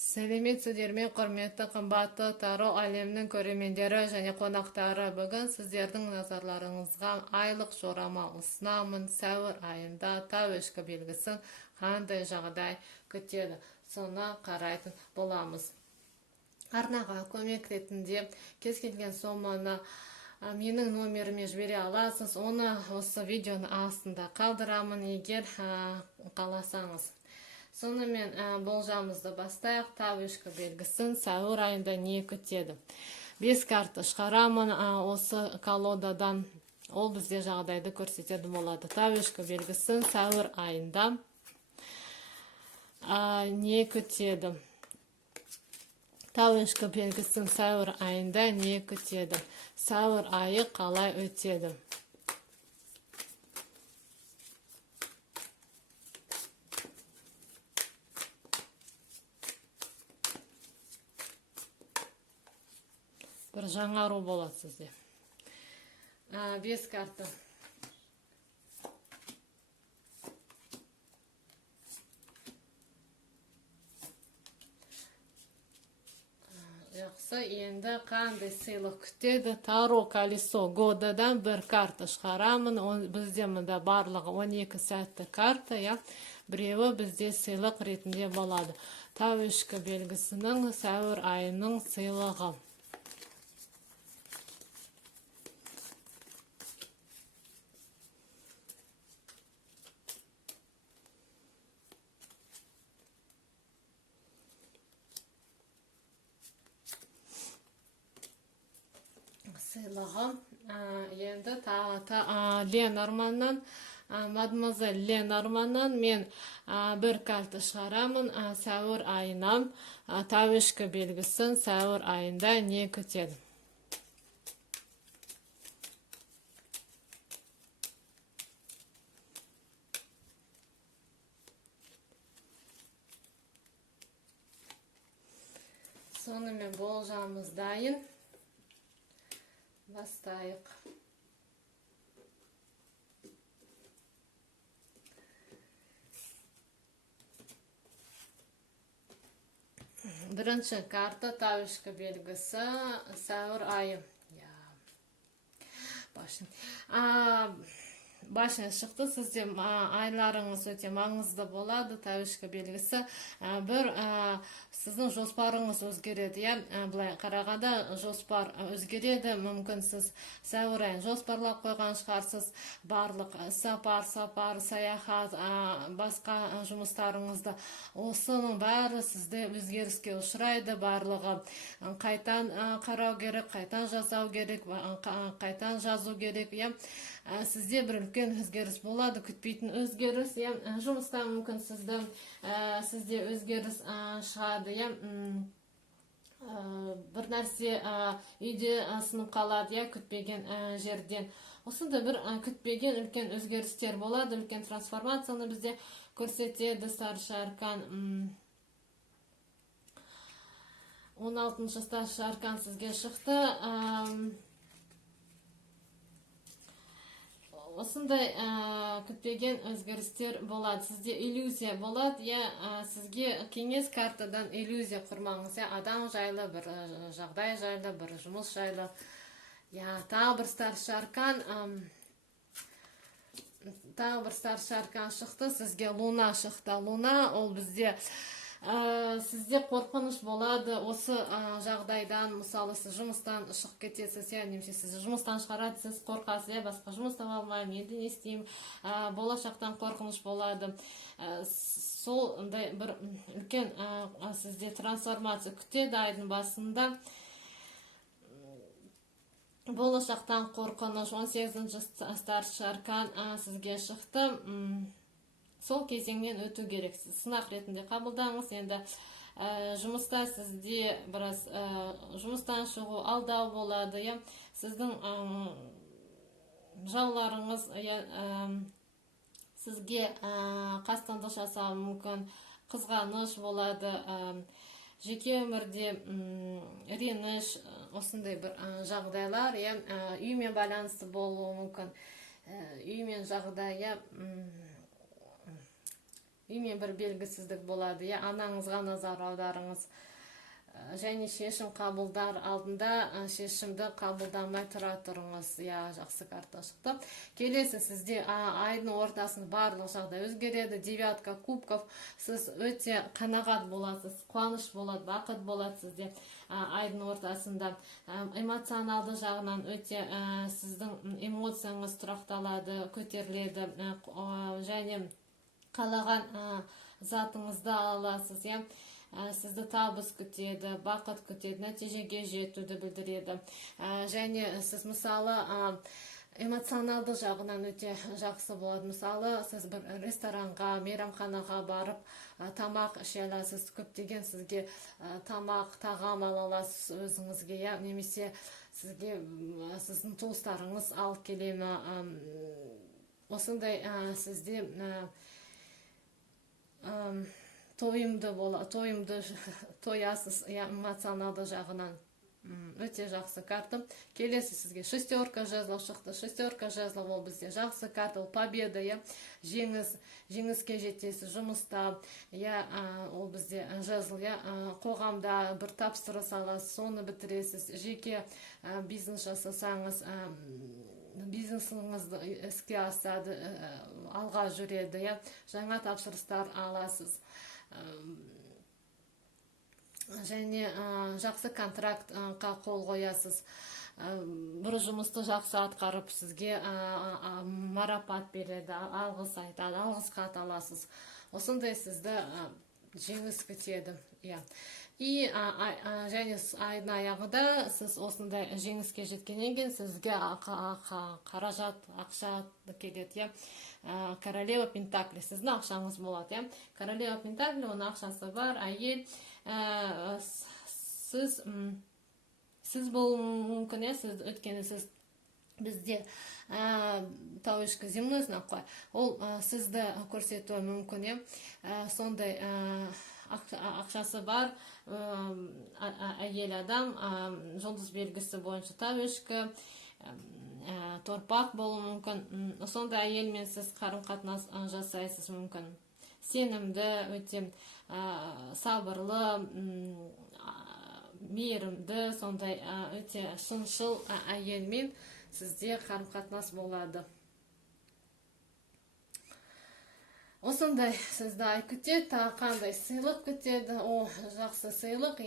Сәлеметсіздер ме, құрметті қымбатты Таро әлемнің көрермендері және қонақтары. Бүгін сіздердің назарларыңызға айлық жорамал ұсынамын. Сәуір айында тау ішкі белгісін қандай жағдай күтеді, соны қарайтын боламыз. Арнаға көмек ретінде кез келген соманы менің номеріме жібере аласыз. Оны осы видеоның астында қалдырамын, егер қаласаңыз. Сонымен болжамымызды бастайық. Тау ішкі белгісін сәуір айында не күтеді? 5 карта шығарамын осы колодадан. Ол бізде жағдайды көрсетеді болады. Тау ішкі белгісін сәуір айында не күтеді? Тау ішкі белгісін сәуір айында не күтеді? Сәуір айы қалай өтеді? Бір жаңару болады сізде. 5 карта. Жақсы, енді қандай сыйлық күтеді? Таро колесо годадан бір карта шығарамын. Бізде мұнда барлығы 12 сәтті карта, біреуі бізде сыйлық ретінде болады. Тау ішкі белгісінің сәуір айының сыйлығы. Сыйлығы енді Ленорманнан, мадемуазель Ленорманнан мен бір карта шығарамын. Сәуір айынан тау ішкі белгісін сәуір айында не күтеді? Сонымен болжамымыз дайын. Бастайық. Бірінші карта тау ішкі белгісі сәуір айы. Башын шықты. Сізде айларыңыз өте маңызды болады. Тау ішкі белгісі бір сіздің жоспарыңыз өзгереді. Бұлай қарағанда жоспар өзгереді. Мүмкін сіз сәуір айын жоспарлап қойған шығарсыз. Барлық сапар, саяхат, басқа жұмыстарыңызды. Осының бәрі сізде өзгеріске ұшырайды. Барлығы қайтан қарау керек, қайтан жасау керек, қайтан жазу керек. Сізде бір үлкен өзгеріс болады, күтпейтін өзгеріс. Жұмыста мүмкін сізде өзгеріс шығады. Бір нәрсе үйде сынып қалады, күтпеген жерден. Осында бір күтпеген үлкен өзгерістер болады, үлкен трансформацияны бізде көрсетеді. Старший аркан 16-шы старший аркан сізге шықты. Осындай күтпеген өзгерістер болады. Сізде иллюзия болады. Сізге кеңес картадан иллюзия құрмаңыз. Адам жайлы, бір жағдай жайлы, бір жұмыс жайлы. Тағы бір старший аркан шықты. Сізге луна шықты. Луна ол бізде сізде қорқыныш болады. Осы жағдайдан, мысалы, сіз жұмыстан шығып кетесіз, немесе сіз жұмыстан шығарады, сіз қорқасыз, басқа жұмыс таба алмаймын, енді не істеймін, болашақтан қорқыныш болады. Солдай бір үлкен сізде трансформация күтеді айдың басында. Болашақтан қорқыныш. 18-ші старший аркан сізге шықты. Сол кезеңнен өту керексіз. Сынақ ретінде қабылдаңыз. Енді жұмыста сізде біраз жұмыстан шығу, алдау болады. Сіздің жауларыңыз сізге қастандық жасауы мүмкін, қызғаныш болады. Жеке өмірде реніш, осындай бір жағдайлар, үймен байланысты болуы мүмкін. Үймен жағдайы үйме бір белгісіздік болады. Анаңызға назар аударыңыз. Және шешім қабылдар алдында шешімді қабылдамай тұра тұрыңыз. Жақсы карта шықты. Келесі сізде айдың ортасын барлық жағдай өзгереді. Девятка кубков. Сіз өте қанағат боласыз, қуаныш болады, бақыт болады сізде айдың ортасында. Эмоционалды жағынан өте сіздің эмоцияңыз тұрақталады, көтеріледі, және қалаған затыңызды аласыз. Сізді табыс күтеді, бақыт күтеді, нәтижеге жетуді білдіреді. Және сіз мысалы эмоционалды жағынан өте жақсы болады. Мысалы сіз бір ресторанға, мейрамханаға барып тамақ іше аласыз, көптеген сізге тамақ, тағам ала аласыз өзіңізге, немесе сізге сіздің туыстарыңыз алып келе ме. Осындай сізде тойымды тоясыз, эмоционалды жағынан өте жақсы карта. Келесі сізге шестерка жезлов шықты. Шестерка жезлов ол бізде жақсы карта, ол победа, жеңіске жетесіз жұмыста, ол бізде жезл, қоғамда бір тапсырыс аласыз, соны бітіресіз. Жеке бизнес жасасаңыз, бизнесіңізді іске асады, алға жүреді, жаңа тапсырыстар аласыз. Және жақсы контрактқа қол қоясыз. Бір жұмысты жақсы атқарып, сізге марапат береді, алғыс айтады, алғыс хат аласыз. Осындай сізді жеңіс күтеді. Және айдың аяғында сіз осындай жеңіске жеткеннен кейін сізге қаражат, ақша келеді. Королева Пентакли, сіздің ақшаңыз болады. Королева Пентакли, оның ақшасы бар, әйел. Сіз болу мүмкін, өткені сіз бізде тауышқы земной знак қой, ол сізді көрсетуі мүмкін. Сондай ақшасы бар әйел адам, жұлдыз белгісі бойынша тауышқы, торпақ болу мүмкін. Сонда әйелмен сіз қарым-қатынас жасайсыз мүмкін. Сенімді, өте сабырлы, мейірімді, сондай өте шыншыл әйелмен сізде қарым-қатынас болады. Осындай сізді ай күтеді, қандай сыйлық күтеді, жақсы сыйлық,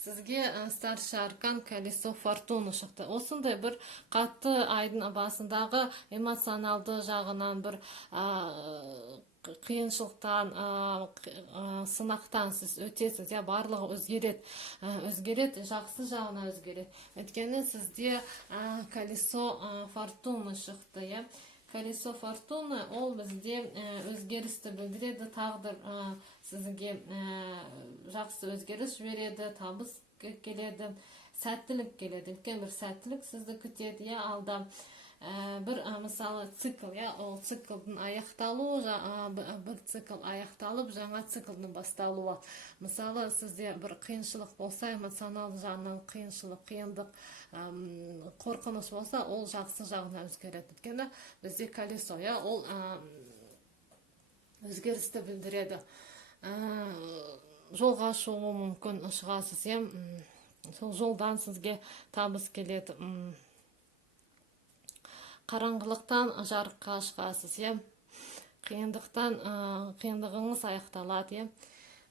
сізге старший аркан колесо фортуны шықты. Осындай бір қатты айдың басындағы эмоционалды жағынан бір қиыншылықтан, сынақтан сіз өтесіз, барлығы өзгереді, жақсы жағына өзгереді. Өйткені сізде колесо фортуны шықты. Колесо фортуны ол бізде өзгерісті білдіреді, тағдыр сізге жақсы өзгеріс жібереді, табыс келеді, сәттілік келеді. Үлкен бір сәттілік сізді күтеді, алда бір мысалы цикл, ол циклдың аяқталуы, бір цикл аяқталып, жаңа циклдың басталуы. Мысалы сізде бір қиыншылық болса, эмоционалды жағынан қиыншылық, қиындық, қорқыныш болса, ол жақсы жағына өзгереді. Өйткені бізде колесо, ол өзгерісті білдіреді. Жолға шығу мүмкін, шығасыз, сол жолдан сізге табыс келеді. Қараңғылықтан жарыққа шығасыз, қиындығыңыз аяқталады.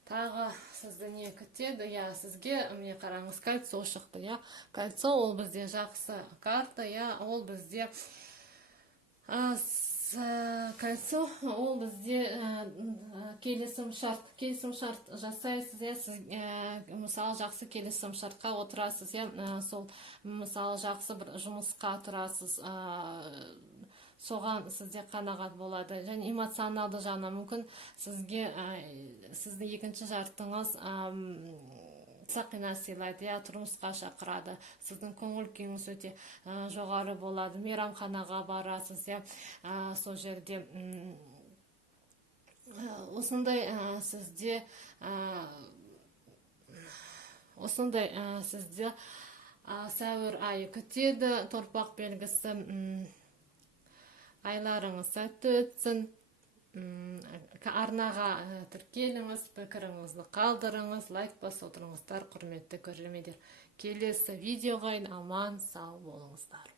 Тағы сізді не күтеді? Сізге, міне қараңыз, кольцо шықты. Кольцо ол бізде жақсы карта, ол бізде кольцо, ол бізде келісім шарт жасайсыз, сіз мысалы жақсы келісім шартқа отырасыз, сол мысалы жақсы бір жұмысқа тұрасыз, соған сізде қанағат болады. Және эмоционалды жағынан мүмкін сізді екінші жартыңыз сақина сыйлайды, тұрмысқа шақырады, сіздің көңіл күйіңіз өте жоғары болады, мейрамханаға барасыз, сол жерде осындай сізде сәуір айы күтеді, торпақ белгісі, айларыңыз сәтті өтсін, арнаға тіркеліңіз, пікіріңізді қалдырыңыз, лайк басып отырыңыздар, құрметті көрермендер. Келесі видеоға аман сау болыңыздар.